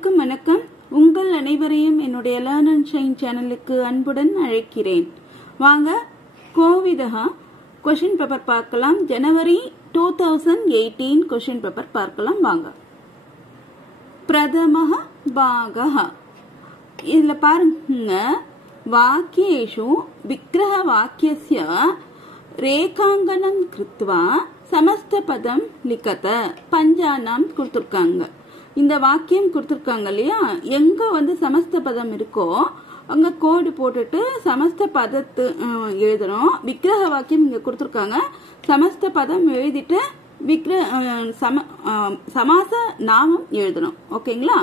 அனைவருக்கும் வணக்கம். உங்கள் அனைவரையும் என்னுடைய லேர்ன் அண்ட் ஷைன் சேனலுக்கு அன்புடன் அழைக்கிறேன். வாங்க கோவிதா क्वेश्चन பேப்பர் பார்க்கலாம். ஜனவரி 2018 क्वेश्चन பேப்பர் பார்க்கலாம். வாங்க. பிரதமः பாகः. இதுல பாருங்க, வாக்கியேஷு விக்கிரக வாக்கியஸ்ய ரேகாங்கனம் கிருத்வா சமஸ்த பதம் லிகத. பஞ்சானாம் கொடுத்திருக்காங்க. இந்த வாக்கியம் கொடுத்திருக்காங்க இல்லையா, எங்க சமஸ்த பதம் இருக்கோ அங்க கோடு போட்டுட்டு சமஸ்த பதத்து எழுதணும். விக்கிரக வாக்கியம் இங்க கொடுத்திருக்காங்க. சமஸ்த பதம் எழுதிட்டு சமாச நாமம் எழுதணும். ஓகேங்களா?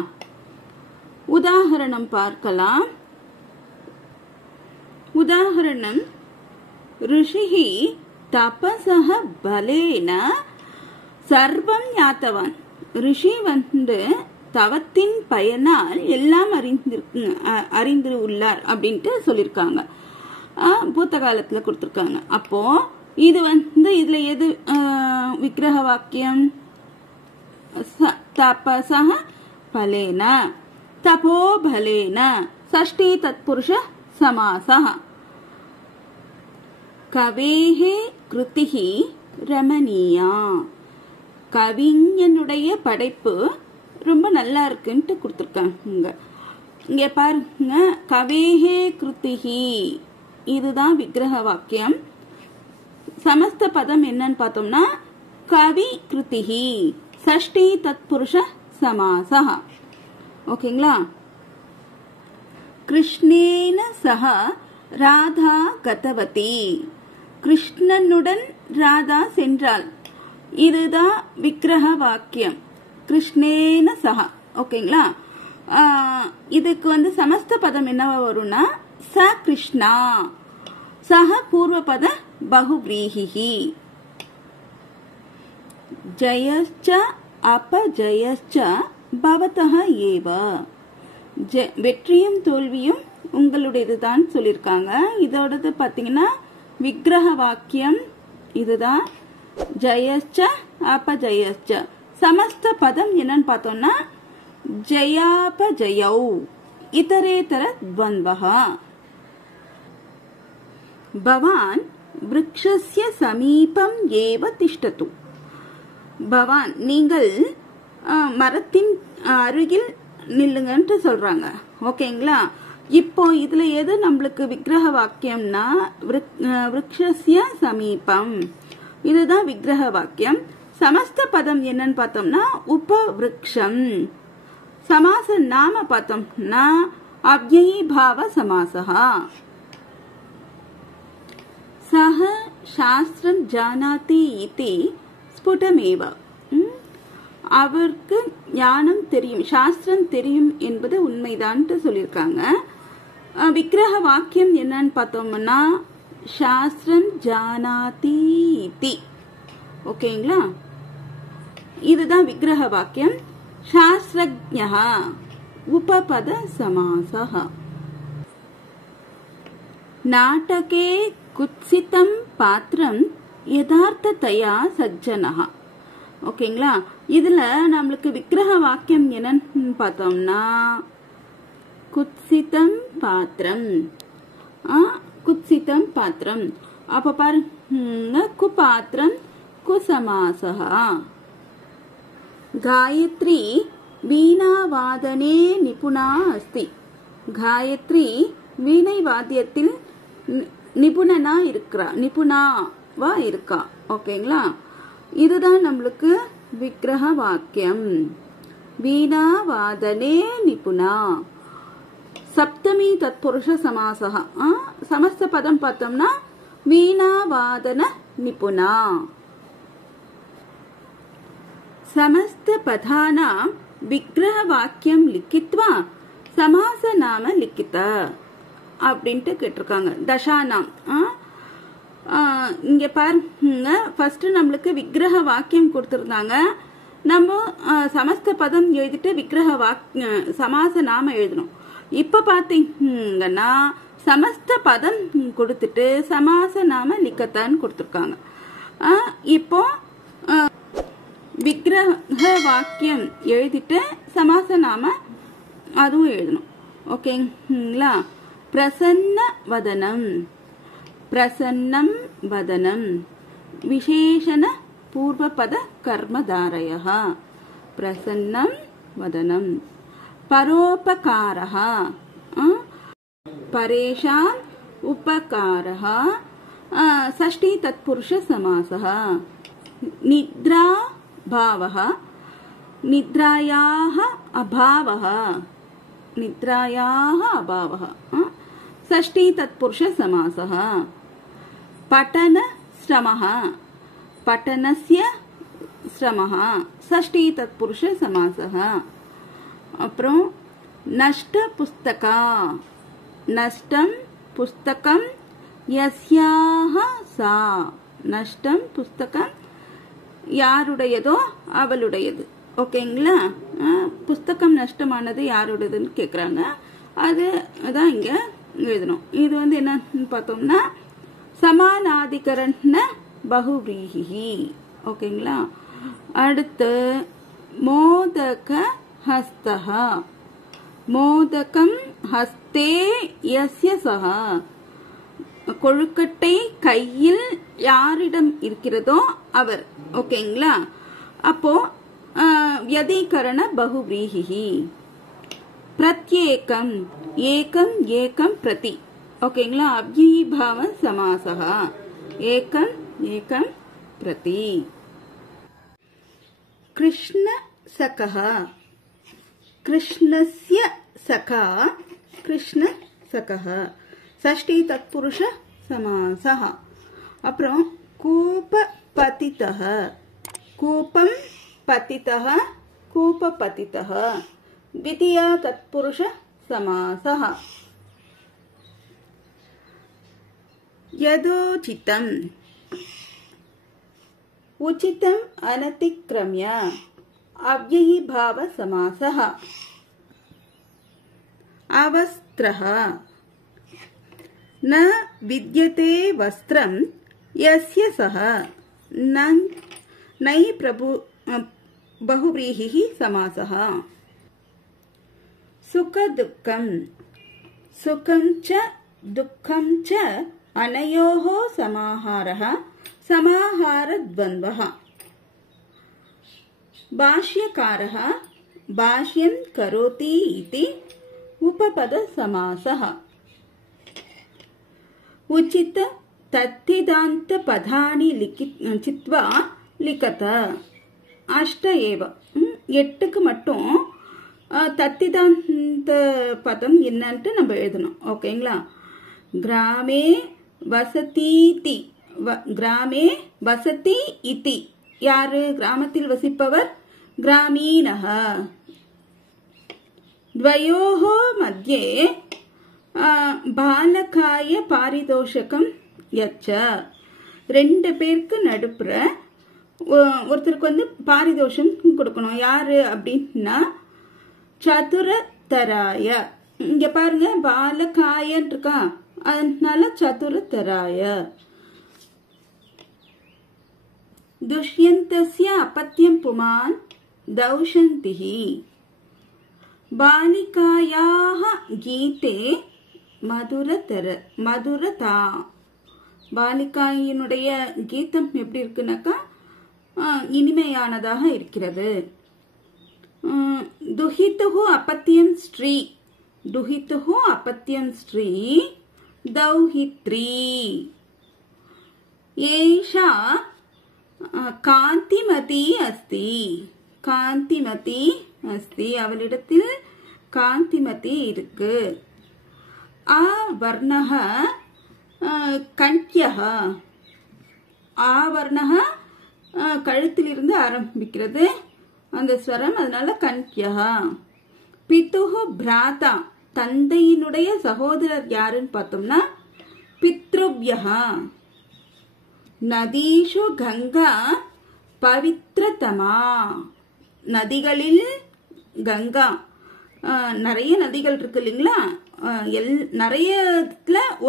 உதாரணம் பார்க்கலாம். உதாரணம், ऋषिः தபசஹ பலேன சர்வம் ஞாத்தவான். ரிஷி தவத்தின் பயனால் எல்லாம் அறிந்து உள்ளார் அப்படின்ட்டு சொல்லிருக்காங்க. பூத்த காலத்துல கொடுத்திருக்காங்க. அப்போ இது இதுல எது விக்கிரக வாக்கியம்? தபசஹ பலேன, தபோ பலேன, ஷஷ்டி தத்புருஷ சமாசஹ. கவேஹே கிருதிஹி ரமணீயா. கவிஞனுடைய படைப்பு ரொம்ப நல்லா இருக்குன்ட்டு கொடுத்திருக்காங்க. இங்க பாருங்க, கவேஹே கிருதிஹி, இதுதான் விக்கிரக வாக்கியம். சமஸ்த பதம் என்னன்னு பார்த்தோம்னா கவி கிருதிஹி, ஷஷ்டி தத்புருஷ சமாசஹ. ஓகேங்களா? கிருஷ்ணேன சஹ ராதா கதவதி. கிருஷ்ணனுடன் ராதா சென்றாள். இதுதான் விக்கிரக வாக்கியம். கிருஷ்ணேன சஹ. ஓகேங்களா? இதுக்கு சமஸ்த பதம் என்னவா வரும்னா ச கிருஷ்ணா. சஹ பூர்வ பத பகுவ்ரீஹி. ஜயஸ்ச அபஜயஸ்ச பவதஹ ஏவ. வெற்றியும் தோல்வியும் உங்களுடையதுதான் சொல்லிருக்காங்க. இதோடது பாத்தீங்கன்னா விக்கிரக வாக்கியம் இதுதான். ஜயஸ்ச அபஜயஸ்ச. சமஸ்த பதம் என்னன்னு பார்த்தோம்னா ஜயாபஜயௌ இதரேதர த்வந்வஹ. பவான் விருக்ஷஸ்ய சமீபம் ஏவ திஷ்டது. பவான், நீங்கள் மரத்தின் அருகில் நில்லுங்கன்னு சொல்றாங்க. ஓகேங்களா? இப்போ இதுல எது நம்மளுக்கு விக்கிரக வாக்கியம்னா விருக்ஷஸ்ய சமீபம், இதுதான் விக்கிரக வாக்கியம். சமஸ்த பதம் என்னன்னு பார்த்தோம்னா உபவிருக்ஷம். சமாச நாம பார்த்தோம்னா அவ்யயி பாவ சமாசஹா. சஹ சாஸ்திரம் ஜானாதி இதி ஸ்புடமேவ. அவருக்கு ஞானம் தெரியும், சாஸ்திரம் தெரியும் என்பது உண்மைதான் சொல்லியிருக்காங்க. விக்கிரக வாக்கியம் என்னன்னு பார்த்தோம்னா சாஸ்திரம் ஜானாதி இதி. ஓகேங்களா? இதுதான் விக்கிரக வாக்கியம். சாஸ்திரஜ்ஞः உபபத சமாசः. நாடகே குத்சிதம் பாத்திரம் யதார்த்ததயா சஜ்ஜனः. ஓகேங்களா? இதுல நம்மளுக்கு விக்கிரக வாக்கியம் என்னன்னு பார்த்தோம்னா குத்சிதம் பாத்திரம். குத்சிதம் பாத்திரம். அப்ப பாருங்க, குபாத்திரம் குசமாசஹ. காயத்ரி வீணாவாதனே நிபுணா அஸ்தி. காயத்ரி வீணை வாத்தியத்தில் நிபுணனா இருக்கிறா, நிபுணாவா இருக்கா. ஓகேங்களா? இதுதான் நம்மளுக்கு விக்கிரக வாக்கியம். வீணாவாதனே நிபுணா. சப்தமி தத்புருஷ சமாசஹ. சமஸ்த பதம் பார்த்தோம்னா வீணாவாதன நிபுணா. समस्त पदानां विग्रह वाक्यम लिखित्वा समास नाम लिखित அப்படின்ட்டு கேட்டிருக்காங்க. தசானாம். இங்க பாருங்க, ஃபர்ஸ்ட் நம்மளுக்கு விக்கிரக வாக்கியம் கொடுத்திருந்தாங்க. நம்ம சமஸ்த பதம் எழுதிட்டு விக்கிரக சமாச நாம எழுதணும். இப்ப பாத்தீங்கன்னா சமஸ்த பதம் கொடுத்துட்டு சமாச நாம லிக்கத்தான்னு கொடுத்திருக்காங்க. இப்போ விக்கிரக வாக்கியம் எழுதிட்டு சமாச நாம அதுவும் எழுதணும். ஓகேங்களா? பிரசன்ன வதனம், பிரசன்னம் வதனம், விசேஷண பூர்வபத கர்மதாரயः, பிரசன்னம் வதனம். பரோபகாரः, பரேஷாம் उपकारः, षष्ठी तत्पुरुष समासः. निद्रा भावः, निद्रायाः अभावः, निद्रायाः अभावः, षष्ठी तत्पुरुष समासः. पठन श्रमः, पठनस्य श्रमः, षष्ठी तत्पुरुष समासः. அப்புறம் नष्ट पुस्तका, नष्टं पुस्तकं यस्याः सा, नष्टं पुस्तकं யாருடையதோ அவளுடையது. ஓகேங்களா? புஸ்தகம் நஷ்டமானது யாருடையதுன்னு கேட்குறாங்க. அதுதான் இங்க எழுதணும். இது என்னன்னு பார்த்தோம்னா சமானாதிகரண பகுவ்ரீஹி. ஓகேங்களா? அடுத்து மோதக ஹஸ்தஹ, மோதகம் ஹஸ்தே யஸ்ய சஹ, கொழுக்கட்டை கையில் யாரிடம் இருக்கிறதோ அவர். ஓகேங்களா? அப்போ யதீகரண பகுவ்ரீஹி. பிரத்யேகம், ஏகம் ஏகம் பிரதி. ஓகேங்களா? அவ்யயீபாவ சமாசः, ஏகம் ஏகம் பிரதி. கிருஷ்ண சகः, கிருஷ்ணஸ்ய சகா, கிருஷ்ண சகः, षष्ठी तत्पुरुष समासः. அப்புறம் கூபபதிதः, கூபம் பதிதः, கூபபதிதः, द्वितीया तत्पुरुष समासः. यदोचितम्, उचितम् अनतिक्रम्य, अव्ययीभाव समासः. अवस्त्रः, न विद्यते वस्त्रं यस्य सः, नै बहुव्रीहिः समासः. सुख दुःखं, सुखं च दुःखं च अनयोः समाहारः, समाहारद्वन्द्वः. भाष्यकारः भाष्यं करोति इति उपपद समासः. उचित तद्धिदान्त पदानि चित्वा लिखत. अष्ट एव, எட்டுக்கு மட்டும் தத்திதாந்த பதம் என்னன்ட்டு நம்ம எழுதணும். ஓகேங்களா? கிராமே வசதீதி, கிராமே வசதி இதி, யாரு கிராமத்தில் வசிப்பவர்? கிராமீணः. द्वयोः मध्ये பாலகாய பாரிதோஷகம் யச்ச, ரெண்டு பேருக்கு நடுப்புற ஒருத்தருக்கு பாரிதோஷம் கொடுக்கணும். யாரு அப்படின்னா சதுரதராய. இங்க பாருங்க பாலகாயன் இருக்கா, அதனால சதுரதராய. துஷ்யந்தஸ்ய अपत्यं पुमान् दौशन्तिः. बालिकायाः गीते மதுரதா. பாலிகாயினுடைய கீதம் எப்படி இருக்குனாக்கா இனிமையானதாக இருக்கிறது. दुहितुः अपत्यं स्त्री, दुहितुः अपत्यं स्त्री दौहित्री. एषा காந்திமதி अस्ति, காந்திமதி अस्ति, அவளிடத்தில் காந்திமதி இருக்கு. आवर्णः கண்ட்யः, ஆவர்ணः கழுத்திலிருந்து ஆரம்பிக்கிறது அந்த ஸ்வரம், அதனால கண்ட்யः. பிதுஹு பிராதா, தந்தையினுடைய சகோதரர் யாருன்னு பார்த்தோம்னா பித்ருவ்யः. நதீஷு கங்கா பவித்ரதமா, நதிகளில் கங்கா, நிறைய நதிகள் இருக்கு இல்லைங்களா, நிறைய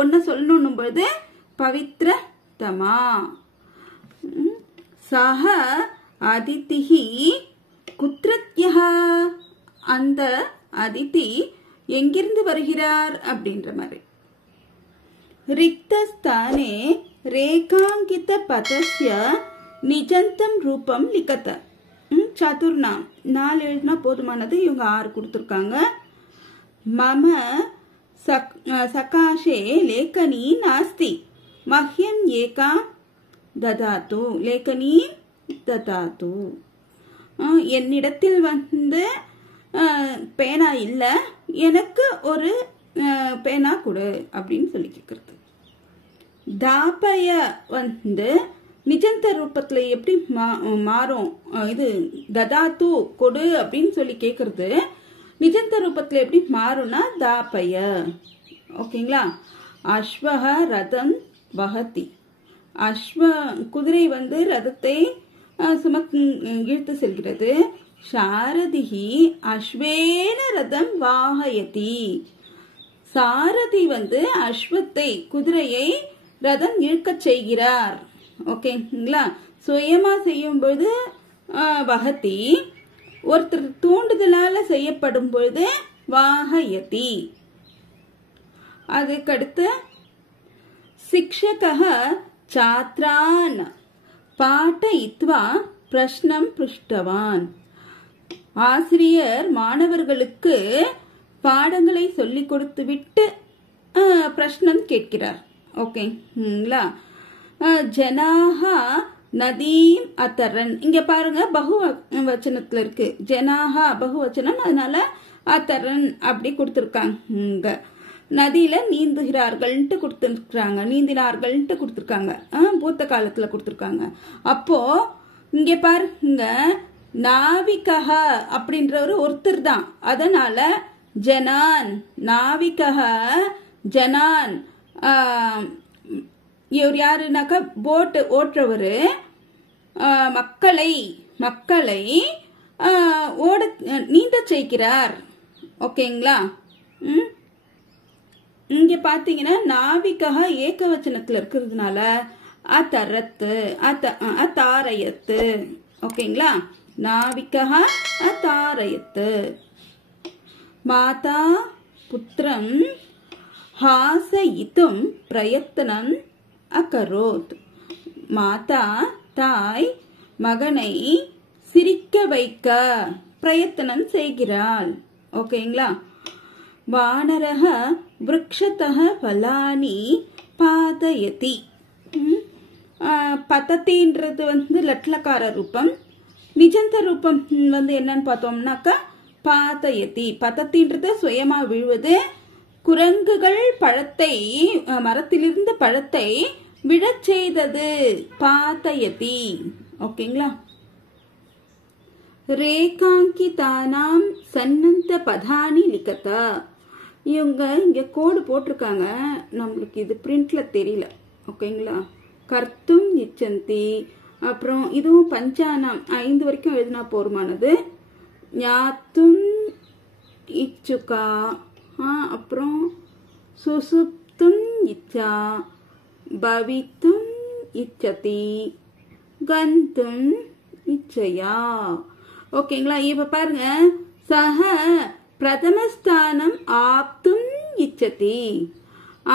ஒன்னு சொல்லணும் போது பவித்ரதமா. சஹ அதிதிஹி குத்ரத்யஹ, அந்த அதிதி எங்கிருந்து வருகிறார் அப்படின்ற மாதிரி. ரிக்தஸ்தானே ரேகாங்கித பதஸ்ய நிஜந்தம் ரூபம் லிகத. சதுர்ணாம் 4 எழுதினா போதுமானது. இவங்க 6 கொடுத்துருக்காங்க. மம சகாஷே லேகனி நாஸ்தி மஹ்யம் ஏகா ததாது. லேகனி ததாது. என்னிடத்தில் பேனா இல்ல, எனக்கு ஒரு பேனா கொடு அப்படின்னு சொல்லி கேட்கறது. தாபய நிஜந்த ரூபத்துல எப்படி மாறும்? இது ததாத்து கொடு அப்படின்னு சொல்லி கேட்கறது நிஜந்த ரூபத்துல எப்படி மாறும்னா தாபய. ஓகேங்களா? அஸ்வஹ ரதம் வஹதி. குதிரை ரதத்தை இழுத்து செல்கிறது. சாரதிஹி அஸ்வேன ரதம் வாகயதி. சாரதி அஸ்வத்தை குதிரையை ரதம் இழுக்க செய்கிறார். ஓகேங்களா? சுயமா செய்யும் பொழுது வஹதி, ஒருத்தர் தூண்டுதலால செய்யப்படும் பொழுது வாகயதி. அதுக்கடுத்து சிக்ஷகः சாத்ரான் பாட்டயித்வா பிரஷ்னம் புஷ்டவான். ஆசிரியர் மாணவர்களுக்கு பாடங்களை சொல்லிக் கொடுத்து விட்டு பிரஷ்னம் கேட்கிறார். ஓகேங்களா? ஜனாஹா நதீம் அத்தரன். இங்க பாருங்க பகுவச்சனத்துல இருக்கு. ஜனாஹா பகுவச்சனம், அதனால அத்தரன் அப்படி கொடுத்திருக்காங்க. நதியில நீந்துகிறார்கள்ட்டு கொடுத்துருக்காங்க, நீந்தினார்கள்ட்டு கொடுத்துருக்காங்க, பூத்த காலத்துல கொடுத்துருக்காங்க. அப்போ இங்க பாருங்க, நாவிகஹ அப்படின்றவர் ஒருத்தர் தான். அதனால ஜனான், நாவிகஹ ஜனான். இவர் யாருனாக்கா போட் ஓட்டுறவரு மக்களை ஓட நீந்த செய்கிறார். ஓகேங்களா? இங்க பாத்தீங்கன்னா நாவிகா ஏகவச்சனத்துல இருக்கிறதுனால அத்தரத்து அத்தாரயத்து. ஓகேங்களா? நாவிகா அத்தாரயத்து. மாதா புத்திரம் ஹாசயித்தும் பிரயத்தனம் அகரோத். மாதா தாய் மகனை சிரிக்க வைக்க பிரயத்தனம் செய்கிறாள். ஓகேங்களா? வானரஹ விருக்ஷதஹ பலானி பாதயதி. பதத்தின்றது லட்லக்கார ரூபம். நிஜந்த ரூபம் என்னன்னு பார்த்தோம்னாக்கா பாதயதி. பதத்தின்றது சுயமா விழுவது. குரங்குகள் பழத்தை, மரத்திலிருந்து பழத்தை விழச் செய்தது. பாதயதி. ஓகேங்களா? ரேகாங்கிதானாம் சன்னந்த பதானி லிகதா. இவங்க இங்க கோடு போட்டிருக்காங்க, நம்மளுக்கு இது பிரிண்ட்ல தெரியல. ஓகேங்களா? கர்த்தும் இச்சந்தி. அப்புறம் இதுவும் பஞ்சானாம் 5 வரைக்கும் எழுதினா போருமானது. ஞாத்தும் இச்சுகா. அப்புறம் சுசுப்தும் இச்சா, பவித்தும் இச்சதி, கந்தும் இச்சையா. ஓகேங்களா? இப்ப பாருங்க, சஹ பிரதமஸ்தானம் ஆப்தும் இச்சதி.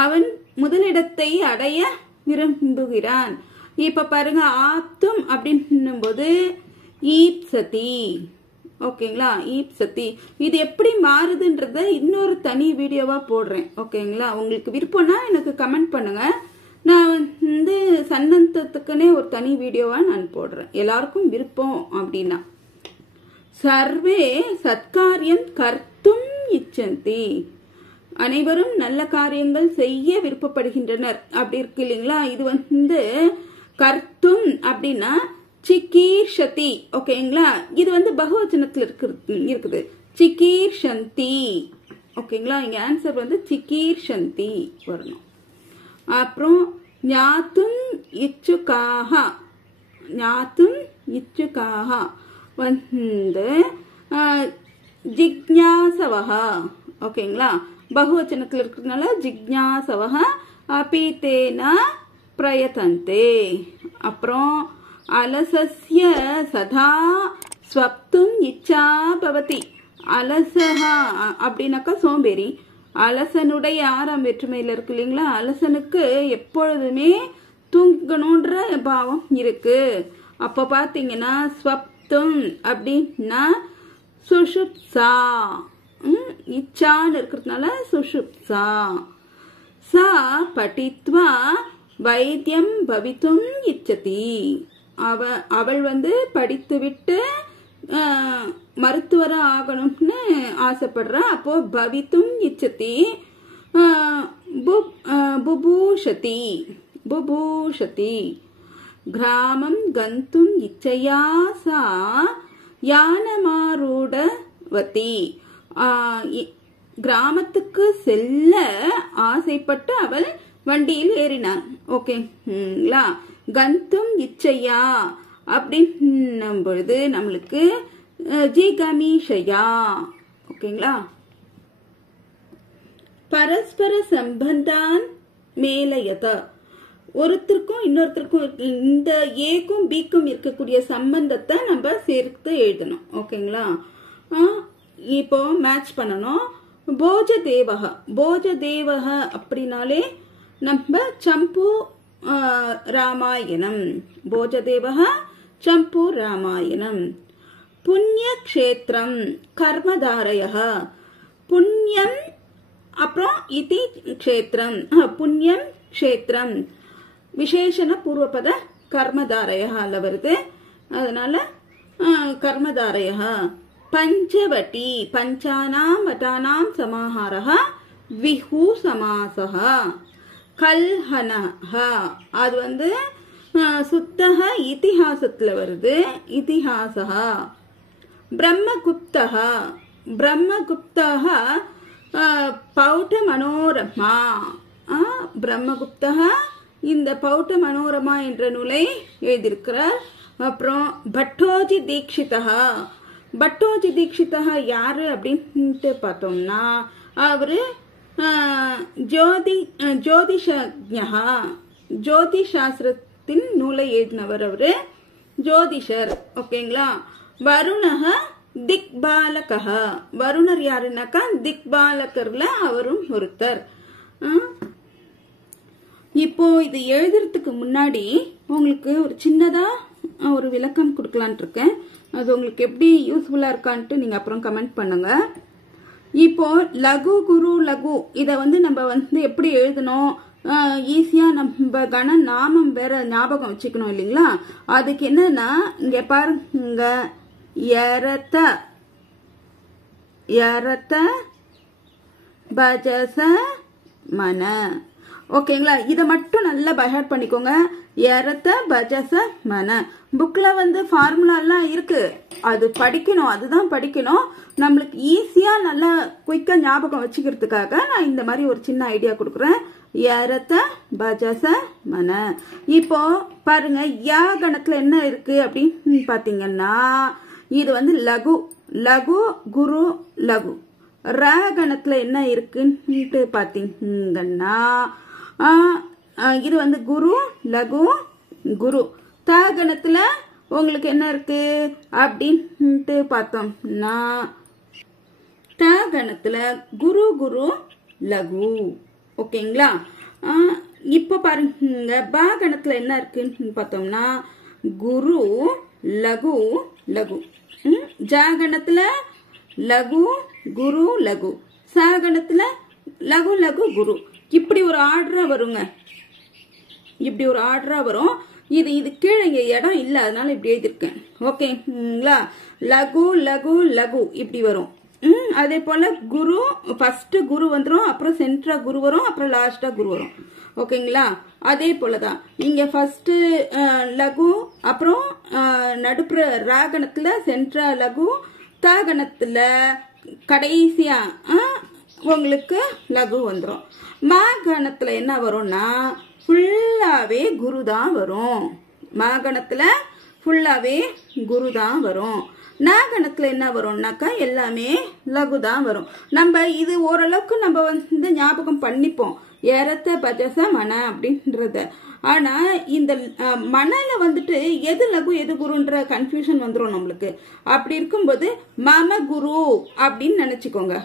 அவன் முதலிடத்தை அடைய விரும்புகிறான். இப்ப பாருங்க, ஆப்தும் அப்படின்னும் போது ஈப்சதி. ஓகேங்களா? ஈப்சதி. இது எப்படி மாறுதுன்றத இன்னொரு தனி வீடியோவா போடுறேன். ஓகேங்களா? உங்களுக்கு விருப்பம்னா எனக்கு கமெண்ட் பண்ணுங்க. நான் சன்னந்தத்துக்குன்னே ஒரு தனி வீடியோவா நான் போடுறேன், எல்லாருக்கும் விருப்பம் அப்படின்னா. சர்வே சத்காரியம் கர்த்தும் இச்சந்தி. அனைவரும் நல்ல காரியங்கள் செய்ய விருப்பப்படுகின்றனர் அப்படி இருக்கு இல்லைங்களா? இது கர்த்தும் அப்படின்னா சிகீர்ஷதி. ஓகேங்களா? இது பகுவச்சனத்துல இருக்குது. சிகீர்ஷந்தி. ஓகேங்களா? இங்க ஆன்சர் சிகீர்ஷந்தி வரணும். அப்புறம் ஞாத்தும் இச்சுகாக. ஞாத்தும் இச்சுகாக ஜிக்ஞாசவஹா. ஓகேங்களா? பகுவச்சனத்துல இருக்கிறதுனால ஜிக்ஞாசவஹா அபீதேன பிரயதந்தே. அப்புறம் அலசஸ்ய சதா ஸ்வப்தும் இச்சா பவதி. அலசஹா அப்படின்னாக்கா சோம்பேறி. அலசனுடைய 6ஆம் வேற்றுமையில இருக்கு இல்லைங்களா, அலசனுக்கு எப்பொழுதுமே தூங்கணுன்ற பாவம் இருக்கு. அப்ப பாத்தீங்கன்னா ஸ்வப்தும் அப்படின்னா சுஷுப்சா, இச்சான்னு இருக்கிறதுனால சுஷுப்சா. சா படித்வா வைத்தியம் பவித்தும் இச்சதி, அவள் படித்துவிட்டு மருத்துவரா ஆகணும்னு ஆசைப்படுறா. அப்போ பவித்தும் இச்சதி புபூஷதி புபூஷதி. கிராமம் கந்தும் இச்சையா சா யானமாரூடவதி, கிராமத்துக்கு செல்ல ஆசைப்பட்டு அவள் வண்டியில் ஏறினான். ஓகேங்களா. கந்தும் இச்சையா அப்படின்னும் பொழுது நம்மளுக்கு ஜிகமீஷயா. ஓகேங்களா. பரஸ்பர சம்பந்தான் மேலயத, ஒருத்தருக்கும் இன்னொருத்தருக்கும் இந்த ஏக்கும் பிக்கும் இருக்கக்கூடிய சம்பந்தத்தை நம்ம சேர்த்து எழுதணும். ஓகேங்களா. இப்போ மேட்ச் பண்ணணும். போஜ தேவக, போஜ தேவக அப்படின்னாலே நம்ம சம்பு ராமாயணம், போஜ தேவக சம்பு ராமாயணம். புண்ணிய கஷேத்திரம் கர்மதாரய, புண்ணியம் அப்புறம் இதி கஷேத்திரம், புண்ணியம் கஷேத்திரம் விசேஷண பூர்வபத கர்மதாரயல வருது, அதனால கர்மதாரய. பஞ்சவட்டி பஞ்சானாம் வட்டானாம் சமாஹாரஹ விஹு சமாசஹ. கல்ஹனஹ அது சுத்தக இதிஹாசத்துல வருது, இதிஹாசஹ. பிரம்மகுப்தஹ, பிரம்மகுப்தஹ பௌட்ட மனோரமா, பிரம்மகுப்தஹ இந்த பௌட்ட மனோரமா என்ற நூலை எழுதியிருக்கிறார். அப்புறம் பட்டோஜி தீட்சிதா, பட்டோஜி தீட்சிதா யாரு அப்படின்ட்டு பார்த்தோம்னா அவரு ஜோதிஷஜ்ஞா, ஜோதிஷாஸ்திரத்தின் நூலை எழுதினவர் அவரு, ஜோதிஷர். ஓகேங்களா. வருணக திக்பாலக, வருணர் யாருன்னாக்கா திக்பாலகர்ல அவரும் ஒருத்தர். இப்போ இது எழுதுறதுக்கு முன்னாடி உங்களுக்கு ஒரு சின்னதா ஒரு விளக்கம் கொடுக்கலான் இருக்கேன். அது உங்களுக்கு எப்படி யூஸ்ஃபுல்லா இருக்கான்ட்டு நீங்க அப்புறம் கமெண்ட் பண்ணுங்க. இப்போ லகு குரு லகு இத நம்ம எப்படி எழுதணும், ஈஸியா நம்ம கண நாமம் வேற ஞாபகம் வச்சுக்கணும் இல்லைங்களா. அதுக்கு என்னன்னா இங்க பாருங்க, யரத யரத பஜச மன. ஓகேங்களா. இத மட்டும் நல்லா பைஹார்ட் பண்ணிக்கோங்க. யரத பஜச மன. புக்ல ஃபார்முலா எல்லாம் இருக்கு, அது படிக்கணும், அதுதான் படிக்கணும். நம்மளுக்கு ஈஸியா நல்லா குயிக்கா ஞாபகம் வச்சுக்கிறதுக்காக நான் இந்த மாதிரி ஒரு சின்ன ஐடியா கொடுக்குறேன். யரத பஜச மன. இப்போ பாருங்க, யா கணத்துல என்ன இருக்கு அப்படின்னு பாத்தீங்கன்னா இது லகு, லகு குரு லகு. ர கணத்துல என்ன இருக்குன்னு பாத்தீங்கன்னா இது குரு லகு குரு. த கணத்துல உங்களுக்கு என்ன இருக்கு அப்படின்ட்டு பார்த்தோம்னா த கணத்துல குரு குரு லகு. ஓகேங்களா. இப்ப பாருங்க, ப கணத்துல என்ன இருக்குன்னு பார்த்தோம்னா குரு லகு லகு. ஜ கணத்துல லகு குரு லகு. ச கணத்துல லகு லகு குரு. இப்படி ஒரு ஆர்டரா வருங்க, இப்படி ஒரு ஆர்டரா வரும். இது கீழே இங்க இடம் இல்ல, அதனால இப்படி எழுதிருக்கேன். ஓகேங்களா. லகு லகு லகு இப்படி வரும். அதே போல குரு ஃபர்ஸ்ட் குரு வந்துரும், அப்புறம் சென்ட்ரா குரு வரும், அப்புறம் லாஸ்டா குரு வரும். ஓகேங்களா. அதே போலதான் இங்க ஃபர்ஸ்ட் லகு, அப்புறம் நடுப்புற ராகணத்துல சென்ட்ரா லகு, தாகணத்துல கடைசியா உங்களுக்கு லகு வந்துரும். மாகணத்துல என்ன வரும்னா ஃபுல்லாவே குரு தான் வரும். மாகணத்துல ஃபுல்லாவே குரு தான் வரும். நாகணத்துல என்ன வரும்னாக்கா எல்லாமே லகு தான் வரும். நம்ம இது ஓரளவுக்கு நம்ம ஞாபகம் பண்ணிப்போம். எரத்த பஜச மன அப்படின்றது. ஆனா இந்த மனல வந்துட்டு எது லகு எது குருன்ற கன்ஃபியூஷன் வந்துடும் நம்மளுக்கு. அப்படி இருக்கும்போது மம குரு அப்படின்னு நினைச்சுக்கோங்க.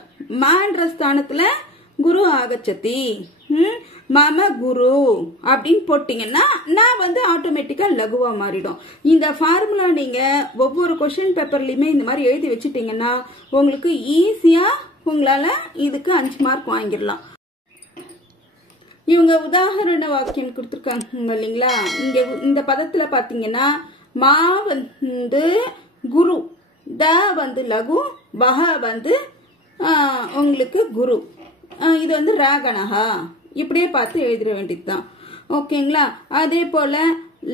மான்ற ஸ்தானத்துல குரு ஆகச்சதி, மம குரு அப்படின்னு போட்டீங்கன்னா நான் வந்து ஆட்டோமேட்டிக்கா லகுவா மாறிடும். இந்த ஃபார்முலா நீங்க ஒவ்வொரு கொஸ்டின் பேப்பர்லயுமே இந்த மாதிரி எழுதி வச்சுட்டீங்கன்னா உங்களுக்கு ஈஸியா உங்களால இதுக்கு 5 மார்க் வாங்கிடலாம். இவங்க உதாரண வாக்கியம் கொடுத்துருக்காங்க இல்லைங்களா? இங்க இந்த பதத்துல பாத்தீங்கன்னா மா வந்து குரு, த வந்து லகு, பஹ வந்து உங்களுக்கு குரு, இது வந்து ராகணஹா. இப்படியே பார்த்து எழுதிட வேண்டியதுதான். ஓகேங்களா? அதே போல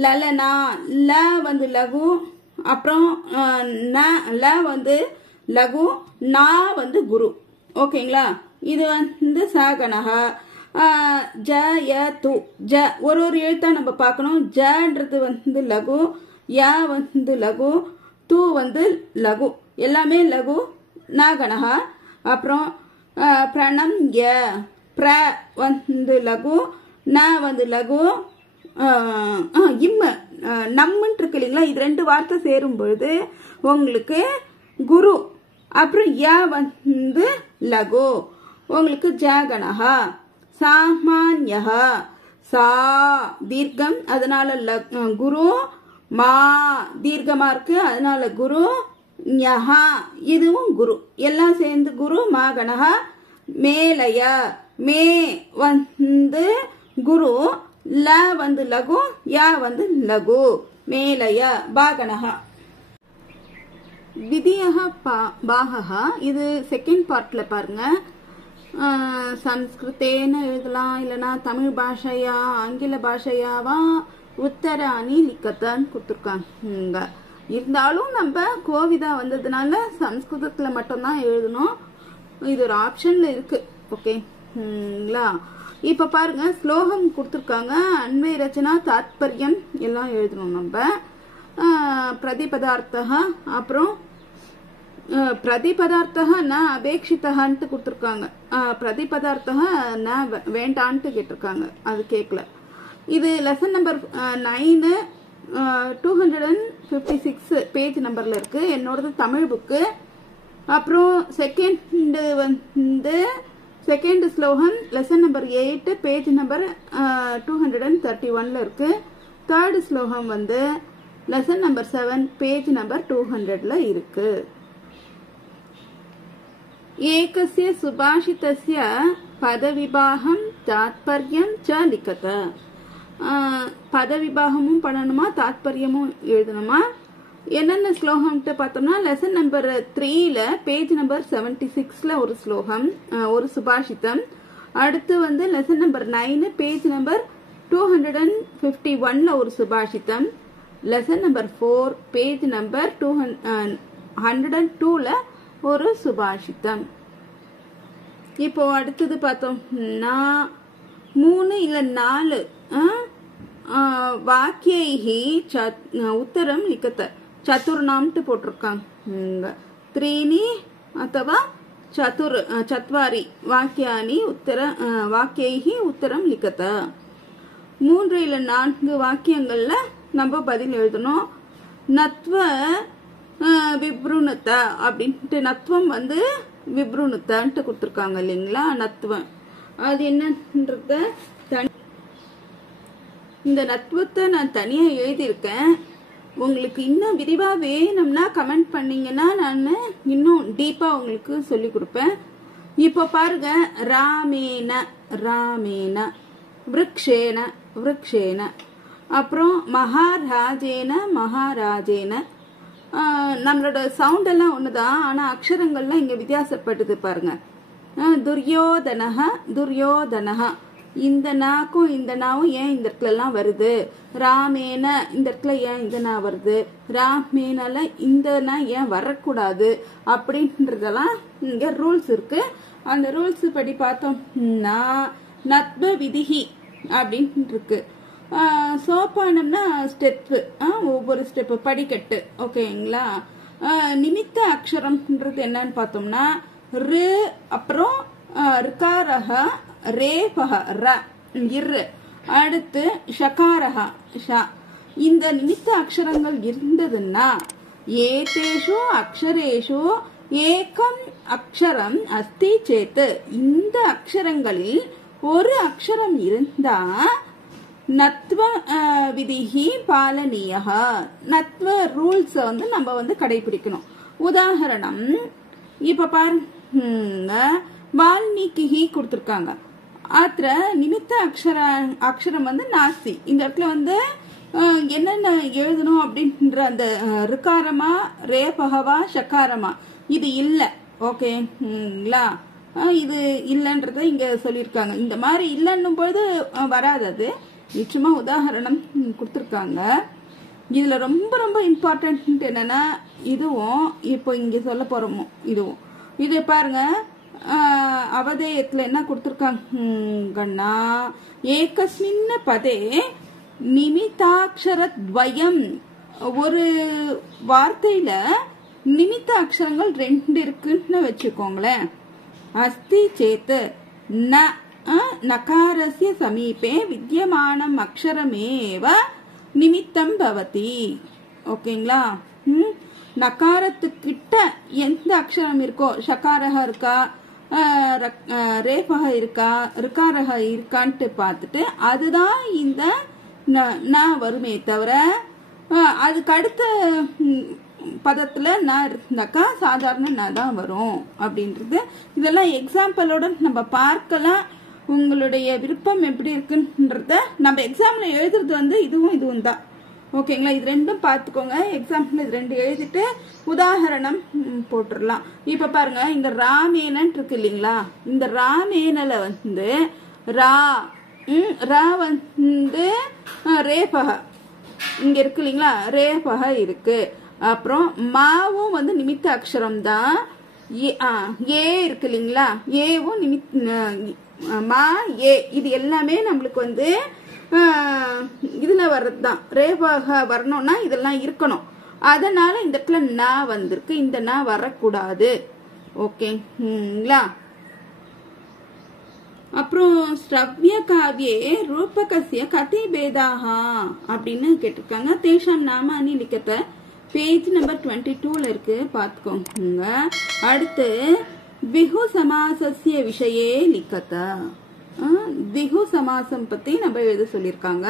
லலனா, ல வந்து லகு, அப்புறம் ல வந்து லகு, நா வந்து குரு. ஓகேங்களா? இது வந்து சாகணஹா. ஜ ய து, ஜ ஒரு எழுத்தா நம்ம பார்க்கணும். ஜன்றது வந்து லகு, ய வந்து லகு, து வந்து லகு, எல்லாமே லகு நாகணஹா. அப்புறம் பிரணம் ய, பிர வந்து லகு, ந வந்து லகு, இம்ம நம்மன்னு இருக்கு இல்லைங்களா? இது 2 வார்த்தை சேரும் பொழுது உங்களுக்கு குரு, அப்புறம் ய வந்து லகு, உங்களுக்கு ஜகணஹா. சாமான்யஹா, சா தீர்க்கம் அதனால குரு, மா தீர்க்கமா இருக்கு அதனால குரு, ஞஹா இதுவும் குரு, எல்லாம் சேர்ந்து குரு மாகணஹா. மேலய, மே வந்து குரு, ல வந்து லகு, யா வந்து லகு, மேலய பாகணஹா. விதியஹ பாகஹா, இது செகண்ட் பார்ட்ல பாருங்க. சம்ஸ்கிருத்தேன்னு எழுதலாம், இல்லைன்னா தமிழ் பாஷையா ஆங்கில பாஷையாவா உத்தராணி லிக்கத்தான்னு கொடுத்துருக்காங்க. இருந்தாலும் நம்ம கோவிதா வந்ததுனால சம்ஸ்கிருதத்துல மட்டும்தான் எழுதணும். இது ஒரு ஆப்ஷன்ல இருக்கு. ஓகேங்களா? இப்ப பாருங்க, ஸ்லோகம் கொடுத்துருக்காங்க. அன்வய ரச்சனா தாத்பரியம் எல்லாம் எழுதணும் நம்ம. பிரதிபதார்த்தா, அப்புறம் பிரதிபதார்த்தா ந அபேட்சிதான்ட்டு கொடுத்துருக்காங்க. பிரதிபதார்த்தா ந வேண்டான்ட்டு கேட்டிருக்காங்க, அது கேட்கல. இது லெசன் நம்பர் 9 256 பேஜ் நம்பர்ல இருக்கு. என்னோடது தமிழ் புக்கு. அப்புறம் செகண்ட் ஸ்லோகம் லெசன் நம்பர் 8 பேஜ் நம்பர் 231ல இருக்கு. தேர்ட் ஸ்லோகம் வந்து லெசன் நம்பர் 7 பேஜ் நம்பர் 200ல இருக்கு. ஏகஸ்ய சுபாஷிதஸ்ய பதவிபாகம் தாத்பர்யம் ச லிக்கத. பதவிபாகமும் பண்ணணுமா, தாத்பரியமும் எழுதணுமா. என்னென்ன ஸ்லோகம்ட்டு பார்த்தோம்னா லெசன் நம்பர் 3ல பேஜ் நம்பர் 76ல ஒரு ஸ்லோகம், ஒரு சுபாஷிதம். அடுத்து வந்து லெசன் நம்பர் 9 பேஜ் நம்பர் 251ல ஒரு சுபாஷிதம். லெசன் நம்பர் 4 பேஜ் நம்பர் 102ல ஒரு சுபாஷிதம். இப்போ அடுத்தது பார்த்தோம்னா 3 இல்ல 4 வாக்கியைஹி உத்தரம் லிக்கத. சதுர்நாம்ட்டு போட்டிருக்காங்க. 3 ಅಥವಾ ಚತ್ವಾರಿ ವಾಕ್ಯಾನಿ வாக்கியைஹி உத்தரம் லிக்கத. 3 இல்ல 4 வாக்கியங்கள்ல நம்ம பதில் எழுதணும். நத்வ விப்ருணத்த அப்படின்ட்டு, நத்வம் வந்து விப்ருணத்தான்ட்டு கொடுத்துருக்காங்க இல்லைங்களா? நத்வம் அது என்னன்றத இந்த நத்வத்தை நான் தனியா எழுதியிருக்கேன். உங்களுக்கு இன்னும் விரிவா வேணும்னா கமெண்ட் பண்ணீங்கன்னா நான் இன்னும் டீப்பா உங்களுக்கு சொல்லி கொடுப்பேன். இப்போ பாருங்க, ராமேன ராமேன, விருக்ஷேன விருக்ஷேன, அப்புறம் மகாராஜேன மகாராஜேன. நம்மளோட சவுண்ட் எல்லாம் ஒண்ணுதான், ஆனா அக்ஷரங்கள்லாம் இங்க வித்தியாசப்பட்டது பாருங்க. துரியோதனஹ துரியோதனஹ, இந்த நாக்கும் இந்த நாவும் ஏன் இந்த இடத்துல எல்லாம் வருது? ராமேன இந்த இடத்துல ஏன் இந்த நா வருது? ராமேனால இந்த நா ஏன் வரக்கூடாது? அப்படின்றதெல்லாம் இங்க ரூல்ஸ் இருக்கு. அந்த ரூல்ஸ் படி பார்த்தோம்னா நத்வ விதிஹி அப்படின்னு இருக்கு. சோப்பானம்னா ஸ்டெப்பு, ஒவ்வொரு ஸ்டெப்பு படிக்கட்டு. ஓகேங்களா? நிமித்த அக்ஷரம்ன்றது என்னன்னு பார்த்தோம்னா ரு, அப்புறம் ரிகாரஹ ரேபஹ ர இர் அடுத்து ஷகாரஹ ஷ இந்த நிமித்த அக்ஷரங்கள் இருந்ததுன்னா ஏதேஷு அக்ஷரேஷு ஏகம் அக்ஷரம் அஸ்தி சேத்து இந்த அக்ஷரங்களில் ஒரு அக்ஷரம் இருந்தா நத்வ விதிஹி பாலனியஹ நத்வ ரூல்ஸ் வந்து நம்ம வந்து கடைபிடிக்கணும். உதாரணம் இப்ப பாருங்க வால்மீகி கொடுத்திருக்காங்க. அത്ര நிமித்த அக்ஷரம் வந்து நாஸ்தி. இந்த இடத்துல வந்து என்னென்ன எழுதணும் அப்படின்ற அந்த ரிகாரமா ரேபகவா ஷகாரமா இது இல்ல. ஓகேங்களா? இது இல்லன்றத இங்க சொல்லியிருக்காங்க. இந்த மாதிரி இல்லன்னும் போது வராது. அது நிச்சயமா உதாரணம் கொடுத்துருக்காங்க. இதுல ரொம்ப ரொம்ப இம்பார்ட்டன்ட் என்னன்னா இதுவும் இப்போ இங்க சொல்ல போறோமோ இதுவும் இது பாருங்க. அவதேயத்துல என்ன கொடுத்திருக்காங்கன்னா ஏகஸ்மின் பதே நிமித்தாட்சரத்வயம் ஒரு வார்த்தையில நிமித்த அக்ஷரங்கள் 2 இருக்குன்னு வச்சுக்கோங்களேன். அஸ்தி சேத்து நகாரஸ்ய சமீபே வித்யமானம் அக்ஷரமேவ நிமித்தம் பவதி. ஓகேங்களா? நகாரத்துக்கிட்ட எந்த அக்ஷரம் இருக்கோ ஷகாரஹ இருக்கா ரேபஹ இருக்கா ரிகாரஹ இருக்கான்ட்டு பார்த்துட்டு அதுதான் இந்த ந வருமே தவிர அதுக்கு அடுத்த பதத்துல ந இருந்தாக்கா சாதாரண ந தான் வரும் அப்படின்றது. இதெல்லாம் எக்ஸாம்பிளோட நம்ம பார்க்கலாம். உங்களுடைய விருப்பம் எப்படி இருக்குன்றத நம்ம எக்ஸாம்ல எழுதுறது வந்து இதுவும் தான். ஓகேங்களா? இது ரெண்டும் பார்த்துக்கோங்க. எக்ஸாம்பிள் இது 2 எழுதிட்டு உதாரணம் போட்டுடலாம். இப்ப பாருங்க இந்த ராமேனன் இருக்கு இல்லைங்களா? இந்த ராமேனல வந்து ரா வந்து ரேபக இங்க இருக்கு இல்லைங்களா? ரேபக இருக்கு. அப்புறம் மாவும் வந்து நிமித்த அக்ஷரம் தான். ஏ இருக்கு இல்லைங்களா? ஏவும் மா ஏ இது எல்லாமே நம்மளுக்கு வந்து இதுல வர்றதுதான். ரேபக வரணும்னா இதெல்லாம் இருக்கணும். அதனால இந்த இடத்துல நா வந்திருக்கு. இந்த நா வரக்கூடாது. ஓகேங்களா? அப்புறம் ஸ்ரவ்ய காவியே ரூபகசிய கதி பேதாஹா அப்படின்னு கேட்டிருக்காங்க. தேஷாம் நாமானி லிக்கத்தை பேஜ் நம்பர் 22ல இருக்கு, பாத்துக்கோங்க. அடுத்து திகு சமாசஸ்ய விஷயே லிக்கத. திகு சமாசம் பத்தி நம்ம எழுத சொல்லிருக்காங்க.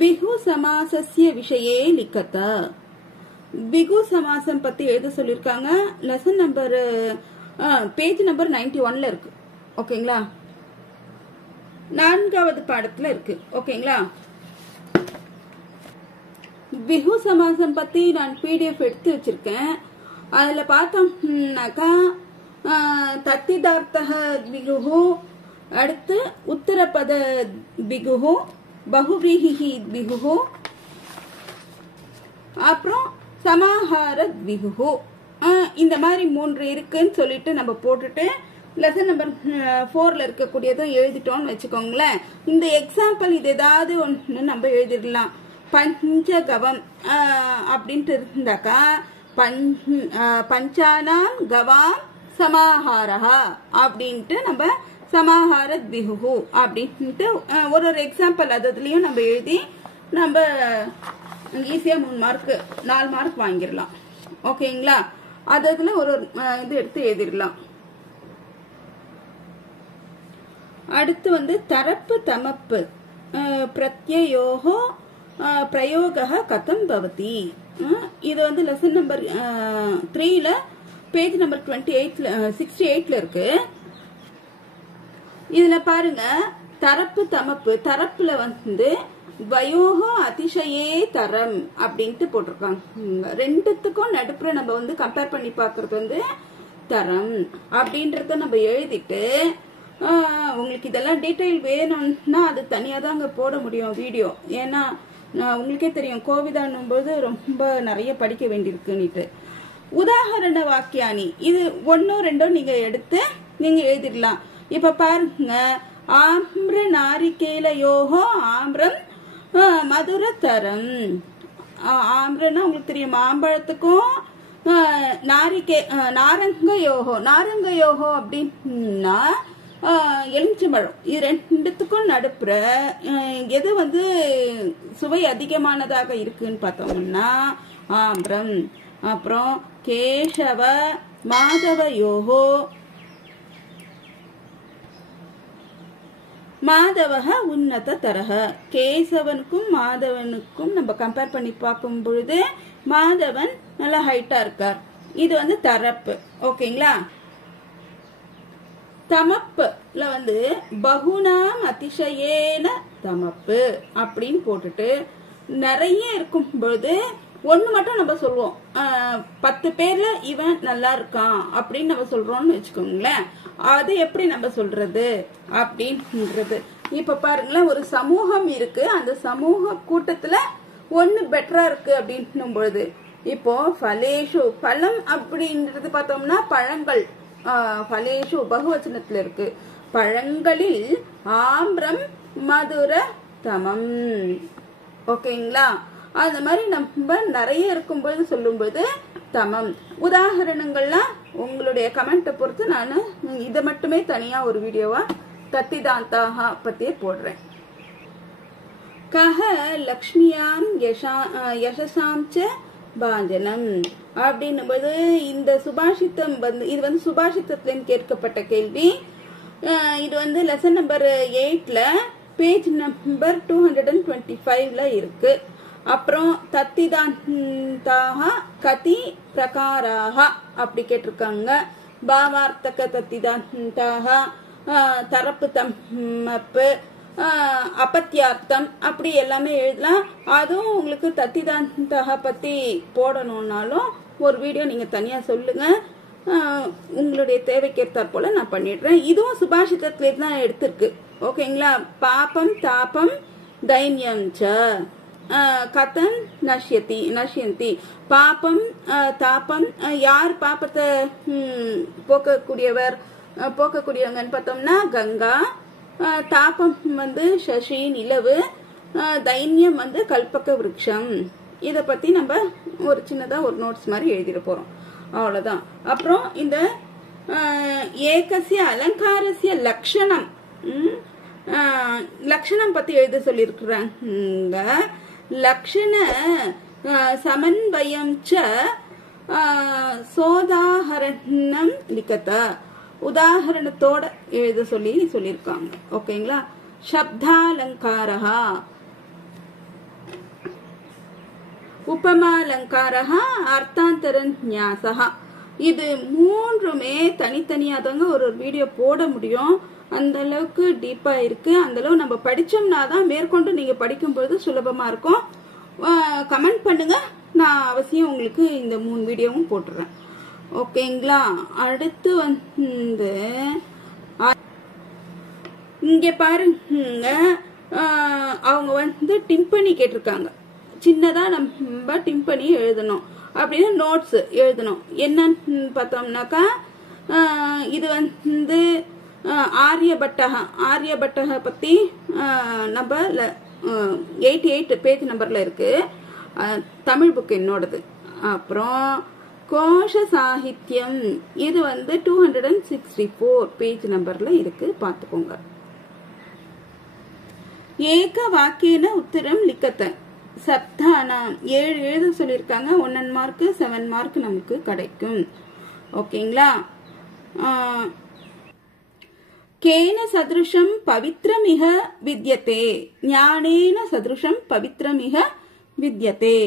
திகு சமாசஸ்ய விஷயே லிக்கத. திகு சமாசம் பத்தி எழுத சொல்லிருக்காங்க. லெசன் நம்பர் பேஜ் நம்பர் 91ல இருக்கு. ஓகேங்களா? 4வது பாடத்துல இருக்கு. ஓகேங்களா? பிகு சமாசம் பத்தி நான் பிடிஎஃப் எடுத்து வச்சிருக்கேன். அதுல பார்த்தோம்னாக்கா தத்திதார்த்தக பிகுஹு, அடுத்து உத்தரபத பிகுஹு, பகுவிரிஹி பிகுஹு, அப்புறம் சமாஹார பிகுஹு, இந்த மாதிரி 3 இருக்குன்னு சொல்லிட்டு நம்ம போட்டுட்டு லெசன் நம்பர் 4ல இருக்கக்கூடியதும் எழுதிட்டோம்னு வச்சுக்கோங்களேன். இந்த எக்ஸாம்பிள் இது ஏதாவது ஒன்று நம்ம எழுதிடலாம். பஞ்சகவம் அப்படின்ட்டு இருந்தாக்கா பஞ்சானாம் கவாம் சமாஹாரஹா அப்படின்ட்டு நம்ம சமாஹார திகு அப்படின்ட்டு ஒரு எக்ஸாம்பிள் அதுலயும் நம்ம எழுதி நம்ம ஈஸியா 3 மார்க் 4 மார்க் வாங்கிடலாம். ஓகேங்களா? அதுல ஒரு இது எடுத்து எழுதிடலாம். அடுத்து வந்து தரப்பு தமப்பு பிரத்யோகோ பிரயோக கதம் பவதி. இது வந்து லெசன் நம்பர் 3ல பேஜ் நம்பர் 68ல இருக்கு. இதுல பாருங்க தரப்பு தமப்பு, தரப்புல வந்து வயோகோ அதிசயே தரம் அப்படின்ட்டு போட்டிருக்காங்க. 2த்துக்கும் நடுப்புற நம்ம வந்து கம்பேர் பண்ணி பாக்குறது வந்து தரம் அப்படின்றத நம்ம எழுதிட்டு உங்களுக்கு இதெல்லாம் டீட்டெயில் வேணும்னா அது தனியா தான் அங்க போட முடியும் வீடியோ. ஏன்னா உங்களுக்கே தெரியும் கோவிதான்னும் போது ரொம்ப நிறைய படிக்க வேண்டியிருக்குன்னுட்டு. உதாரண வாக்கியானி இது 1 2 நீங்க எடுத்து நீங்க எழுதிடலாம். இப்ப பாருங்க ஆம்ர நாரிகேலயோகோ ஆம்ரம் மதுர தரம். ஆம்ரன்னா உங்களுக்கு தெரியும் மாம்பழத்துக்கும் நாரங்கயோகோ அப்படின்னா எலுமிச்சம்பழம். இது ரெண்டுத்துக்கும் நடுப்புற எது வந்து சுவை அதிகமானதாக இருக்குன்னு பார்த்தோம்னா ஆம்ரம். அப்புறம் கேசவ மாதவயோகோ மாதவக உன்னத தரக. கேசவனுக்கும் மாதவனுக்கும் நம்ம கம்பேர் பண்ணி பார்க்கும் பொழுது மாதவன் நல்லா ஹைட்டா இருக்கார். இது வந்து தரப்பு. ஓகேங்களா. தமப்புல வந்து பகுனாம் அதிசயேன தமப்பு அப்படின்னு போட்டுட்டு நிறைய இருக்கும் பொழுது ஒண்ணு மட்டும் நம்ம சொல்லுவோம். 10 பேர்ல இவன் நல்லா இருக்கான் அப்படின்னு நம்ம சொல்றோம்னு வச்சுக்கோங்களேன். அது எப்படி நம்ம சொல்றது அப்படின்றது. இப்ப பாருங்களேன், ஒரு சமூகம் இருக்கு. அந்த சமூக கூட்டத்துல ஒண்ணு பெட்டரா இருக்கு அப்படின்னும் பொழுது இப்போ பலேஷு பழம் அப்படின்றது பார்த்தோம்னா பழங்கள். பலேஷு பகுவச்சனத்துல இருக்கு. பழங்களில் ஆம்ரம் மதுர தமம். ஓகேங்களா. அந்த மாதிரி நம்ம நிறைய இருக்கும்போது சொல்லும்போது தமம். உதாரணங்கள்லாம் உங்களுடைய கமெண்ட்டை பொறுத்து நான் இதை மட்டுமே தனியா ஒரு வீடியோவா தத்திதாந்தாக பத்தியே போடுறேன். கஹ லக்ஷ்மியாம் யசசாம் ச பாஞ்சனம் அப்படின்னும் போது இந்த சுபாஷித்தம் வந்து இது வந்து சுபாஷித்தத்துல கேட்கப்பட்ட கேள்வி. இது வந்து லெசன் நம்பர் 8ல பேஜ் நம்பர் 225ல இருக்கு. அப்புறம் தத்திதாந்தாக கதி பிரகாராக அப்படி கேட்டிருக்காங்க. பாவார்த்தக தத்திதாந்தாக, தரப்பு தம்மப்பு, அபத்தியார்த்தம் அப்படி எல்லாமே எழுதலாம். அதுவும் உங்களுக்கு தத்திதாந்தாக பத்தி போடணும்னாலும் ஒரு வீடியோ நீங்க தனியா சொல்லுங்க. உங்களுடைய தேவைக்கேற்றாற் போல நான் பண்ணிடுறேன். இதுவும் சுபாஷிதத்துல தான் எடுத்திருக்கு. ஓகேங்களா. பாபம் தாபம் தைன்யம் ச கதன் நஷ்யந்தி. பாபம் தாபம், யார் பாப்பத்தை போக்கக்கூடியவங்கன்னு பார்த்தோம்னா கங்கா. தாபம் வந்து சசி நிலவு. தைன்யம் வந்து கல்பக விருட்சம். இத பத்தி நம்ம ஒரு சின்னதா ஒரு நோட்ஸ் மாதிரி எழுதிட போறோம். அவ்வளவுதான். அப்புறம் இந்த ஏகசிய அலங்காரசிய லட்சணம் லட்சணம் பத்தி எழுத சொல்லியிருக்கிறாங்க. லக்ஷண சமன்வயம் ச சோதாஹரணம் லிகத. உதாரணத்தோட எழுத சொல்லியிருக்காங்க. ஓகேங்களா. சப்தாலங்காரஹ, உபமாலங்காரஹ, அர்த்தாந்தரநியாசஹ. இது மூன்றுமே தனித்தனியா தாங்க ஒரு வீடியோ போட முடியும். அந்த அளவுக்கு டீப்பா இருக்கு. அந்த அளவு நம்ம படிச்சோம்னா தான் மேற்கொண்டு நீங்க படிக்கும்போது சுலபமா இருக்கும். கமெண்ட் பண்ணுங்க, நான் அவசியம் உங்களுக்கு இந்த 3 வீடியோவும் போட்டுறேன். ஓகேங்களா. அடுத்து வந்து இங்க பாருங்க, அவங்க வந்து டிம்பனி கேட்டிருக்காங்க. சின்னதா நம்ம டிம்பனி எழுதணும் அப்படின்னு நோட்ஸ் எழுதணும். என்னன்னு பார்த்தோம்னாக்கா இது வந்து ஆரியபட்டக பத்தி நம்ம 88 பேஜ் நம்பர்ல இருக்கு. தமிழ் புக் என்னோடது. அப்புறம் கோஷ சாகித்யம் இது வந்து 264 பேஜ் நம்பர்ல இருக்கு. பாத்துக்கோங்க. ஏக வாக்கியன உத்தரம் லிக்கத்த சப்தானாம் 7 எழுத சொல்லியிருக்காங்க. 1 மார்க் 7 மார்க் நமக்கு கிடைக்கும். ஓகேங்களா. கேன சதுருஷம் பவித்ரமிக வித்யதே, ஞானேன சதுருஷம் பவித்ரமிக வித்யதே.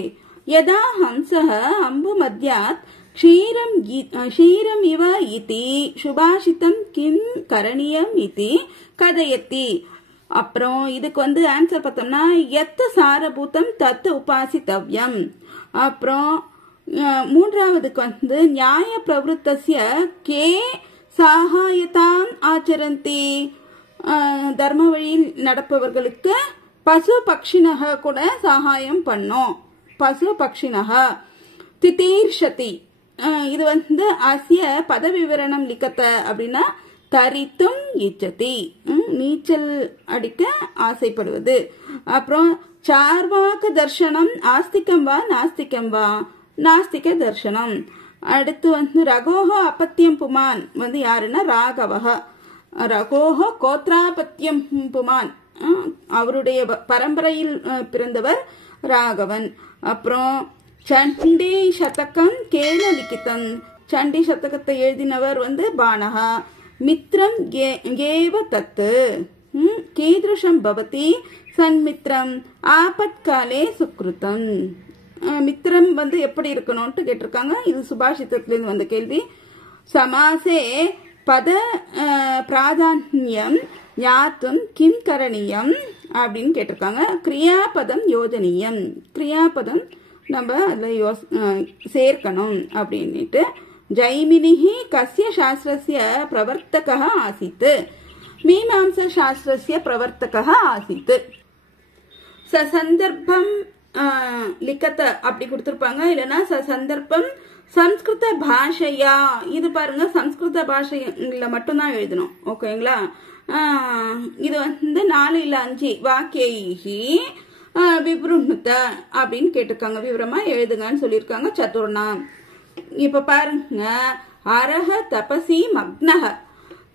யதா ஹம்சஹ அம்பு மத்யாத் க்ஷீரம் இவ இதி சுபாஷிதம் கிம் கரணியம் இதி கதயத்தி. அப்புறம் இதுக்கு வந்து ஆன்சர் பார்த்தோம்னா எத்த சாரபூதம் தத்து உபாசித்தவ்யம். அப்புறம் 3வதுக்கு வந்து நியாய பிரவருத்தஸ்ய கே சாகாயதாம் ஆச்சரந்தி. தர்ம வழியில் நடப்பவர்களுக்கு பசு பக்ஷினக கூட சகாயம் பண்ணோம். பசு பக்ஷினக திதீர்ஷதி. இது வந்து அசிய பத விவரணம் லிக்கத்த அப்படின்னா தரித்தும் இச்சதி, நீச்சல் அடிக்க ஆசைப்படுவது. அப்புறம் சார்வாக தர்சனம் ஆஸ்திகம் வா நாஸ்திகம் வா, நாஸ்திக தர்சனம். அடுத்து வந்து ரகோஹ அப்பத்தியம் புமான் வந்து யாருன்னா ராகவஹ. ரகோஹ கோத்ராபத்தியம் புமான், அவருடைய பரம்பரையில் பிறந்தவர் ராகவன். அப்புறம் சண்டி சதகம் கேன லிகிதம், சண்டி சதகத்தை எழுதினவர் வந்து பானஹா. மித்ரம் கேவ தத்து கீதృశம் பவதி சன்மித்ரம் ஆபத்காலே சுக்ருதம். மித்திரம் வந்து எப்படி இருக்கணும்ட்டு கேட்டிருக்காங்க. இது சுபாஷிதத்திலிருந்து வந்த கேள்வி. சமாசே பத பிராதான்யம் ஞாத்தும் கிம் கரணியம் அப்படின்னு கேட்டிருக்காங்க. கிரியாபதம் யோஜனியம், கிரியாபதம் நம்ம அதில் சேர்க்கணும் அப்படின்ட்டு. ஜைமினிஹி கஸ்ய சாஸ்திரஸ்ய பிரவர்த்தகः ஆசித், மீமாம்ச சாஸ்திரஸ்ய பிரவர்த்தகः ஆசித். சந்தர்ப்பம் லிக்கத்த அப்படி கொடுத்திருப்பாங்க. இல்லைன்னா சந்தர்ப்பம் சம்ஸ்கிருத பாஷையா, இது பாருங்க சம்ஸ்கிருத பாஷையில மட்டும்தான் எழுதணும். ஓகேங்களா. இது வந்து 4 இல்ல 5 வாக்கியி விவருணுத்த அப்படின்னு கேட்டிருக்காங்க. விவரமா எழுதுங்கன்னு சொல்லியிருக்காங்க. சதுர்ணா இப்ப பாருங்க. அரஹ தபசி மக்னஹ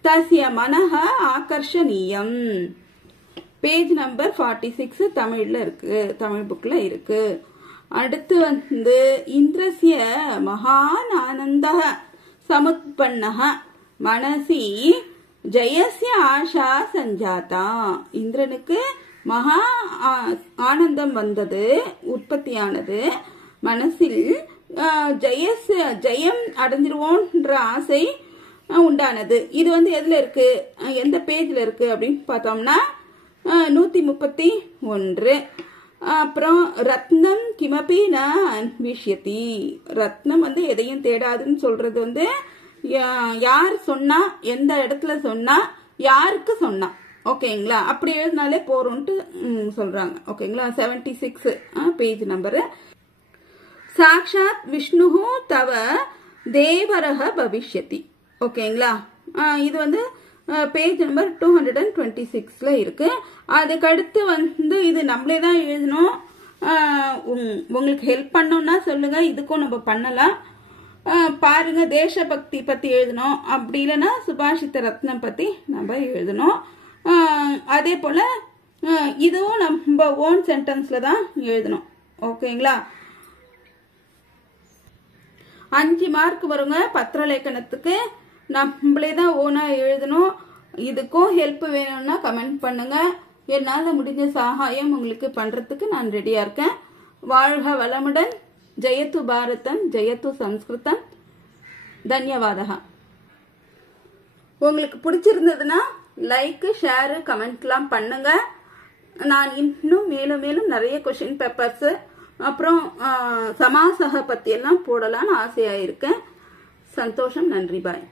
தஸ்ய மனஹ ஆகர்ஷணீயம். பேஜ் நம்பர் 46 தமிழ்ல இருக்கு, தமிழ் புக்ல இருக்கு. அடுத்து வந்து இந்திரஸ்ய மகான் ஆனந்தஹ சமுத்பன்னஹ மனசி ஜெயஸ்ய ஆஷா சஞ்சாதா. இந்திரனுக்கு மகா ஆனந்தம் வந்தது, உற்பத்தியானது. மனசில் ஜெயம் அடைஞ்சிருவோன்ற ஆசை உண்டானது. இது வந்து எதுல இருக்கு, எந்த பேஜ்ல இருக்கு அப்படின்னு பார்த்தோம்னா 131. அப்புறம் ரத்னம் கிமபி ந அன்விஷ்யதி, ரத்னம் வந்து எதையும் தேடாதுன்னு சொல்றது வந்து யார் சொன்னா, எந்த இடத்துல சொன்னா, யாருக்கு சொன்னா. ஓகேங்களா. அப்படி எழுதினாலே போறோம்ட்டு சொல்றாங்க. ஓகேங்களா. 76 பேஜ் நம்பரு. சாக்ஷாத் விஷ்ணு தவ தேவரஹ பவிஷ்யதி. ஓகேங்களா. இது வந்து பேஜ் நம்பர் 226ல இருக்கு. அதுக்கடுத்து வந்து இது நம்மளே தான் எழுதணும். உங்களுக்கு ஹெல்ப் பண்ணோம்னா சொல்லுங்க, இதுக்கும் நம்ம பண்ணலாம். பாருங்க, தேசபக்தி பத்தி எழுதணும், அப்படி இல்லைன்னா சுபாஷித ரத்னம் பத்தி நம்ம எழுதணும். அதே போல இதுவும் நம்ம ஓன் சென்டென்ஸ்ல தான் எழுதணும். ஓகேங்களா. 5 மார்க் வருங்க பத்திரலேக்கனத்துக்கு. நம்மளே தான் ஓனா எழுதணும். இதுக்கும் ஹெல்ப் வேணும்னா கமெண்ட் பண்ணுங்க. என்னால முடிஞ்ச சகாயம் உங்களுக்கு பண்றதுக்கு நான் ரெடியா இருக்கேன். வாழ்க வளமுடன். ஜெயத்து பாரதம், ஜெயத்து சம்ஸ்கிருதம். தன்யவாதா. உங்களுக்கு பிடிச்சிருந்ததுன்னா லைக், ஷேர், கமெண்ட்லாம் பண்ணுங்க. நான் இன்னும் மேலும் மேலும் நிறைய கொஸ்டின் பேப்பர்ஸ் அப்புறம் சமாசக பத்தி எல்லாம் போடலான்னு ஆசையா இருக்கேன். சந்தோஷம். நன்றி. பாய்.